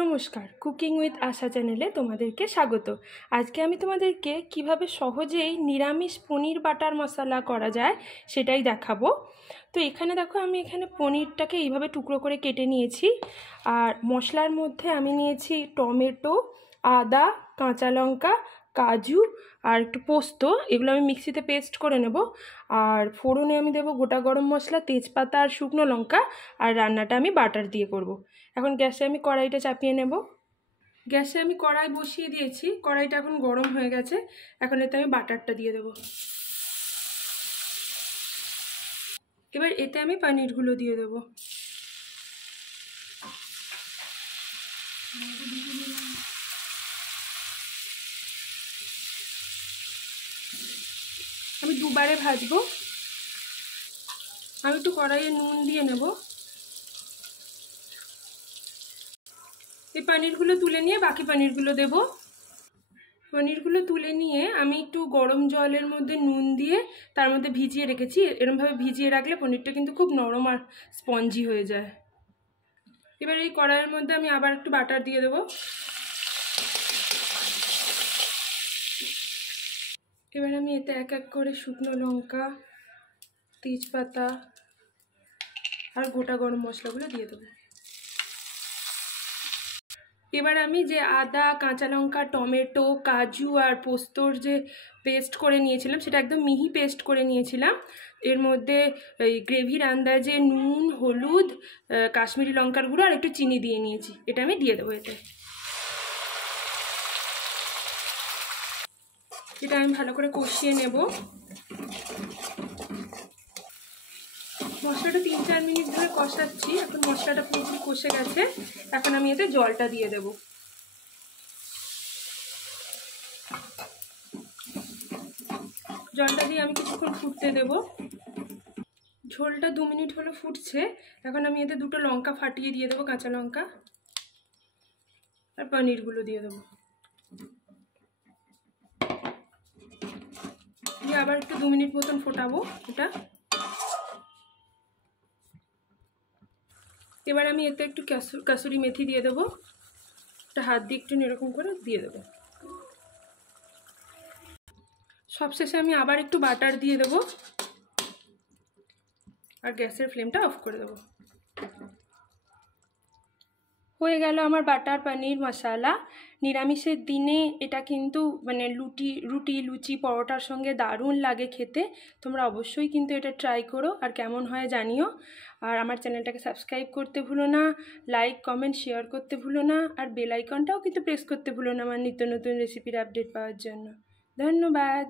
নমস্কার, cooking with আশা চ্যানেলে তোমাদেরকে স্বাগত। আজকে আমি তোমাদেরকে কিভাবে সহজেই নিরামিষ পনির বাটার মশলা করা যায় সেটাই দেখাবো। তো এখানে দেখো, আমি এখানে পনিরটাকে এইভাবে টুকরো করে কেটে নিয়েছি। আর মশলার মধ্যে আমি নিয়েছি টমেটো, আদা, কাঁচা লঙ্কা, কাজু আর একটু পোস্ত। এগুলো আমি মিক্সিতে পেস্ট করে নেব। আর ফোড়নে আমি দেবো গোটা গরম মশলা, তেজপাতা আর শুকনো লঙ্কা। আর রান্নাটা আমি বাটার দিয়ে করব। এখন গ্যাসে আমি কড়াইটা চাপিয়ে নেব। গ্যাসে আমি কড়াই বসিয়ে দিয়েছি, কড়াইটা এখন গরম হয়ে গেছে। এখন এতে আমি বাটারটা দিয়ে দেব। এবার এতে আমি পনিরগুলো দিয়ে দেব। আমি দুবারে ভাজবো। আমি একটু কড়াইয়ে নুন দিয়ে নেব। এই পনিরগুলো তুলে নিয়ে বাকি পনিরগুলো দেব। পনিরগুলো তুলে নিয়ে আমি একটু গরম জলের মধ্যে নুন দিয়ে তার মধ্যে ভিজিয়ে রেখেছি। এরমভাবে ভিজিয়ে রাখলে পনিরটা কিন্তু খুব নরম আর স্পঞ্জি হয়ে যায়। এবার এই কড়াইয়ের মধ্যে আমি আবার একটু বাটার দিয়ে দেবো। এবার আমি এতে এক এক করে শুকনো লঙ্কা, তেজপাতা আর গোটা গরম মশলাগুলো দিয়ে দেবো। এবার আমি যে আদা, কাঁচা লঙ্কা, টমেটো, কাজু আর পোস্তর যে পেস্ট করে নিয়েছিলাম, সেটা একদম মিহি পেস্ট করে নিয়েছিলাম। এর মধ্যে এই গ্রেভির আন্দাজে নুন, হলুদ, কাশ্মীরি লঙ্কার গুঁড়ো আর একটু চিনি দিয়ে নিয়েছি। এটা আমি দিয়ে দেবো এতে। এটা আমি ভালো করে কষিয়ে নেব। মশলাটা 3-4 মিনিট ধরে কষাচ্ছি। এখন মশলাটা পুরোপুরি কষে গেছে। এখন আমি এতে জলটা দিয়ে দেব। জলটা দিয়ে আমি কিছুক্ষণ ফুটতে দেব। ঝোলটা 2 মিনিট হলো ফুটছে। এখন আমি এতে 2টো লঙ্কা ফাটিয়ে দিয়ে দেবো, কাঁচা লঙ্কা। আর পনিরগুলো দিয়ে দেবো। দিয়ে আবার একটু 2 মিনিট মতন ফোটাবো এটা। এবার আমি এতে একটু কাসুরি মেথি দিয়ে দেবো। একটা হাত দিয়ে একটু এরকম করে দিয়ে দেবো। সবশেষে আমি আবার একটু বাটার দিয়ে দেবো আর গ্যাসের ফ্লেমটা অফ করে দেবো। হয়ে গেল আমার বাটার পনির মশলা। নিরামিষের দিনে এটা কিন্তু মানে রুটি, লুচি, পরোটার সঙ্গে দারুণ লাগে খেতে। তোমরা অবশ্যই কিন্তু এটা ট্রাই করো আর কেমন হয় জানিও। আর আমার চ্যানেলটাকে সাবস্ক্রাইব করতে ভুলো না, লাইক, কমেন্ট, শেয়ার করতে ভুলো না। আর বেল আইকনটাও কিন্তু প্রেস করতে ভুলো না আমার নিত্য নতুন রেসিপির আপডেট পাওয়ার জন্য। ধন্যবাদ।